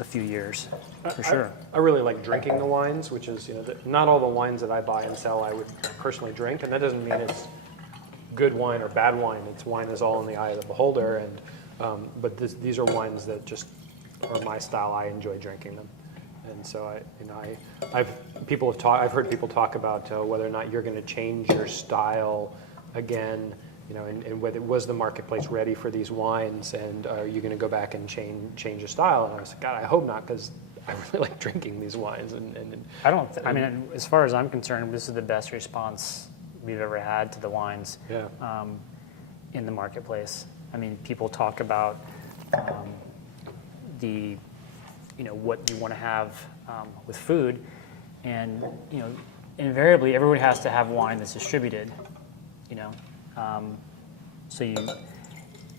a few years, for sure. I really like drinking the wines, which is, not all the wines that I buy and sell I would personally drink, and that doesn't mean it's good wine or bad wine. It's wine is all in the eye of the beholder, and but these are wines that just are my style. I enjoy drinking them, and so I've heard people talk about whether or not you're going to change your style again. And whether was the marketplace ready for these wines, and are you going to go back and change your style? And I was like, God, I hope not, because I really like drinking these wines. I don't. I mean, as far as I'm concerned, this is the best response we've ever had to the wines in the marketplace. I mean, people talk about what you want to have with food, and invariably everybody has to have wine that's distributed.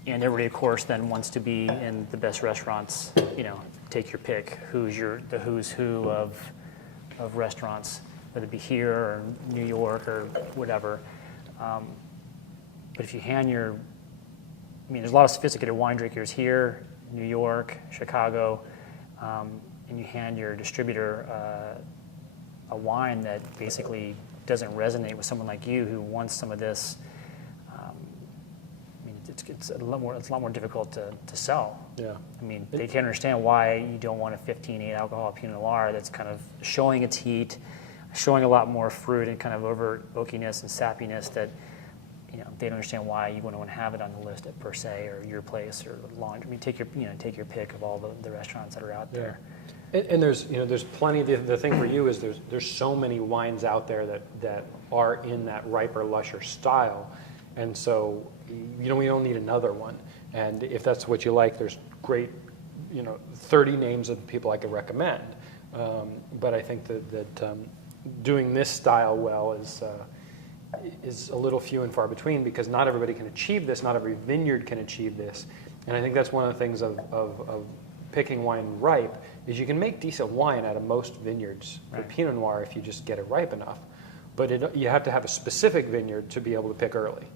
And everybody, of course, then wants to be in the best restaurants. Take your pick. The who's who of restaurants, whether it be here or New York or whatever. But if you hand there's a lot of sophisticated wine drinkers here, New York, Chicago, and you hand your distributor a wine that basically doesn't resonate with someone like you who wants some of this. It's a lot more difficult to sell. Yeah. I mean, they can understand why you don't want a 15.8 alcohol Pinot Noir that's kind of showing its heat, showing a lot more fruit and kind of over oakiness and sappiness that, they don't understand why you wouldn't want to have it on the list at Per Se or Your Place or Laundry. I mean, take your pick of all the restaurants that are out there. And there's plenty. The thing for you is there's so many wines out there that are in that riper, lusher style, and so we don't need another one. And if that's what you like, there's great 30 names of people I could recommend. But I think that doing this style well is a little few and far between, because not everybody can achieve this. Not every vineyard can achieve this. And I think that's one of the things of picking wine ripe is you can make decent wine out of most vineyards for Pinot Noir if you just get it ripe enough. But you have to have a specific vineyard to be able to pick early.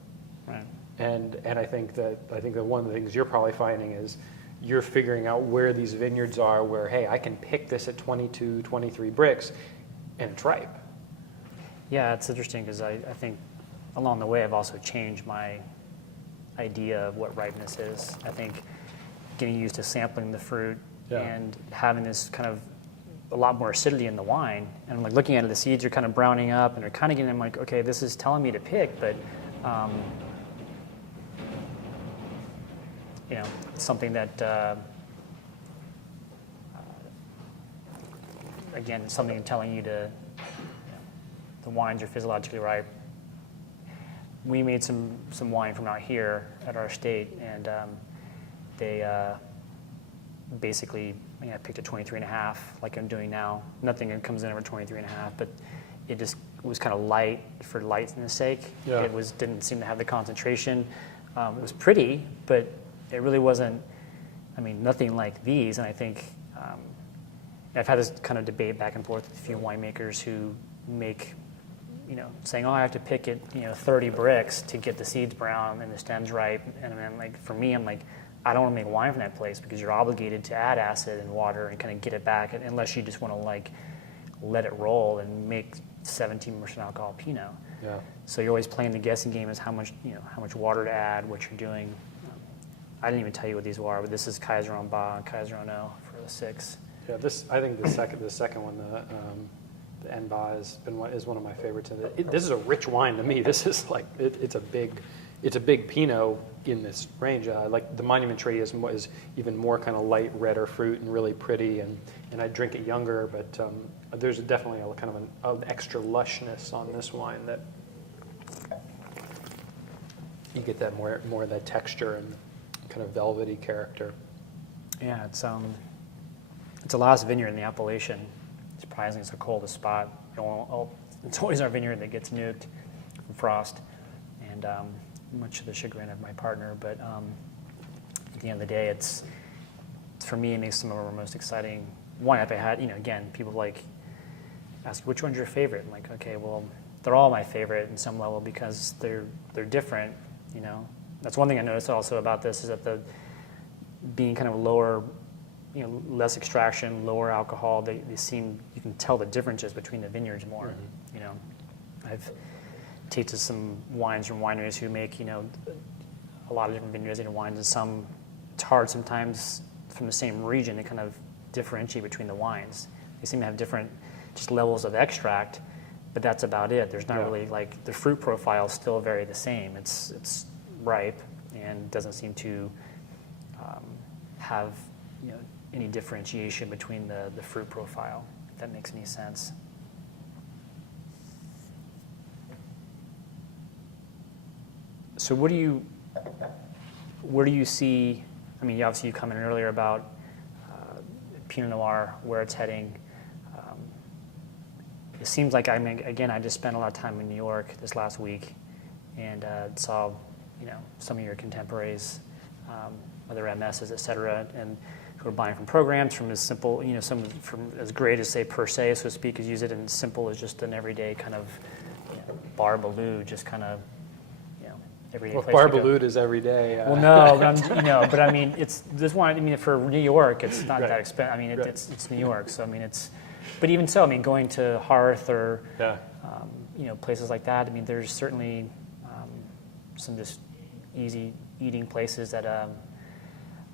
Right. And I think that one of the things you're probably finding is you're figuring out where these vineyards are where, hey, I can pick this at 22, 23 bricks and it's ripe. Yeah, it's interesting because I think along the way I've also changed my idea of what ripeness is. I think getting used to sampling the fruit and having this kind of a lot more acidity in the wine, and I'm like looking at it, the seeds are kind of browning up and they're kind of getting, I'm like, okay, this is telling me to pick, but something that again, something telling you to the wines are physiologically ripe. We made some wine from out here at our estate, and they basically, I picked a 23.5 like I'm doing now. Nothing comes in over 23.5, but it just was kind of light for lightness' sake. Yeah. It didn't seem to have the concentration. It was pretty, but it really wasn't, nothing like these. And I think I've had this kind of debate back and forth with a few winemakers who make, saying, I have to pick it, 30 bricks to get the seeds brown and the stems ripe. And then, for me, I'm like, I don't want to make wine from that place because you're obligated to add acid and water and kind of get it back unless you just want to, let it roll and make 17% alcohol Pinot. Yeah. So you're always playing the guessing game as how much water to add, what you're doing. I didn't even tell you what these were, but this is Kaiser en Bas and Kaiser en Eau for the 6. Yeah, I think the second one, the en Bas is one of my favorites. This is a rich wine to me. This is it's a big Pinot in this range. Like the Monument Tree is even more kind of light, redder fruit and really pretty, and I drink it younger. But there's definitely a kind of an extra lushness on this wine that you get that more of that texture and kind of velvety character. Yeah, it's a last vineyard in the appellation. Surprisingly, it's the coldest spot. It's always our vineyard that gets nuked from frost, and much to the chagrin of my partner. But at the end of the day, it's for me, it makes some of our most exciting wine I've had. Again, people ask which one's your favorite. I'm like, okay, well, they're all my favorite in some level because they're different. That's one thing I noticed also about this is that being kind of lower less extraction, lower alcohol. They seem, you can tell the differences between the vineyards more. I've tasted some wines from wineries who make, a lot of different vineyards and wines, and some, it's hard sometimes from the same region to kind of differentiate between the wines. They seem to have different just levels of extract, but that's about it. There's not really, like, the fruit profile is still very the same. It's ripe and doesn't seem to have any differentiation between the fruit profile, if that makes any sense. So where do you see, I mean, obviously you commented earlier about Pinot Noir, where it's heading. It seems like, again, I just spent a lot of time in New York this last week and saw, some of your contemporaries, whether MSs, et cetera, and who are buying from programs from as simple, some from as great as, say, per se, so to speak, as use it, and simple as just an everyday kind of bar baloo, just kind of, everyday place. Bar baloo is every day. Well, no, but but I mean, it's this one. I mean, for New York, it's not that expensive. I mean, it's New York, so I mean, but even so, I mean, going to Hearth or places like that. I mean, there's certainly some just easy eating places that.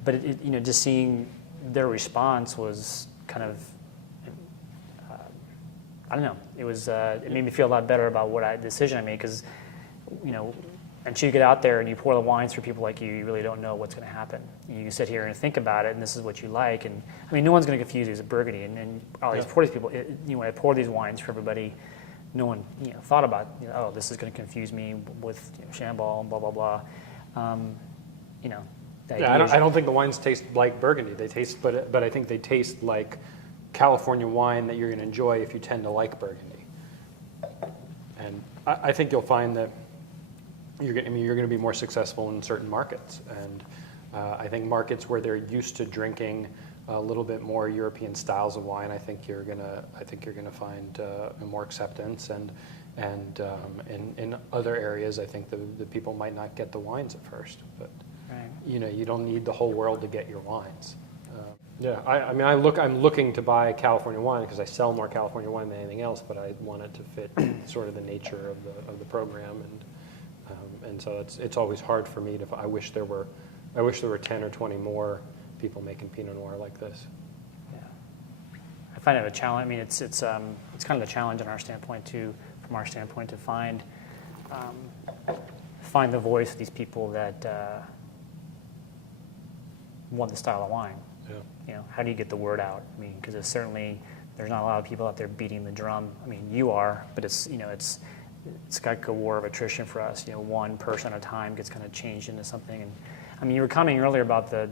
But just seeing their response was kind of, I don't know. It was it made me feel a lot better about the decision I made, because, until you get out there and you pour the wines for people like you really don't know what's going to happen. You sit here and think about it, and this is what you like. And I mean, no one's going to confuse you as a Burgundy. And I always pour these people. When I pour these wines for everybody, no one thought about oh, this is going to confuse me with Chambord and blah blah blah. I don't think the wines taste like Burgundy. They taste, but I think they taste like California wine that you're going to enjoy if you tend to like Burgundy. And I think you'll find that you're going to be more successful in certain markets. And I think markets where they're used to drinking a little bit more European styles of wine, I think you're going to find more acceptance. And in other areas, I think the people might not get the wines at first, but. Right. You don't need the whole world to get your wines. I'm looking to buy California wine because I sell more California wine than anything else, but I want it to fit sort of the nature of the program, and so it's always hard for me to. I wish there were 10 or 20 more people making Pinot Noir like this. Yeah, I find it a challenge. I mean, it's kind of the challenge from our standpoint to find the voice of these people that. Want the style of wine. Yeah. How do you get the word out? I mean, because there's not a lot of people out there beating the drum. I mean, you are, but it's like a war of attrition for us. One person at a time gets kind of changed into something. And I mean, you were commenting earlier about the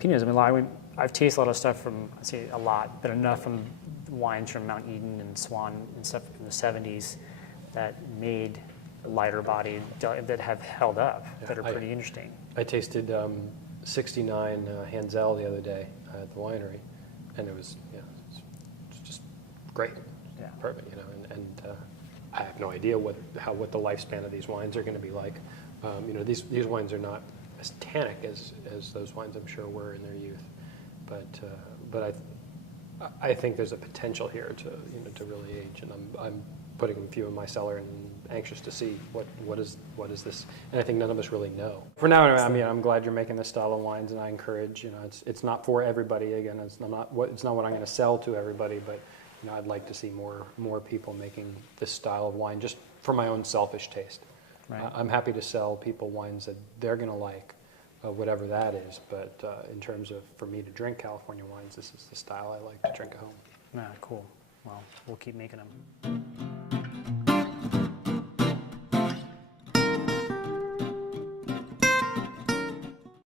Pinots. I mean, I've tasted a lot of stuff from, I'd say a lot, but enough from wines from Mount Eden and Swan and stuff in the 70s that made a lighter body that have held up, that are pretty interesting. I tasted 69 Hansel the other day at the winery, and it was it's just great, perfect, and I have no idea what the lifespan of these wines are going to be like. These wines are not as tannic as those wines I'm sure were in their youth, but I think there's a potential here to really age, and I'm putting a few in my cellar and anxious to see what is this, and I think none of us really know. For now, I mean, I'm glad you're making this style of wines, and I encourage. It's not for everybody. Again, it's not what I'm going to sell to everybody, but I'd like to see more people making this style of wine just for my own selfish taste. Right. I'm happy to sell people wines that they're going to like, whatever that is. But in terms of for me to drink California wines, this is the style I like to drink at home. Cool. Well, we'll keep making them.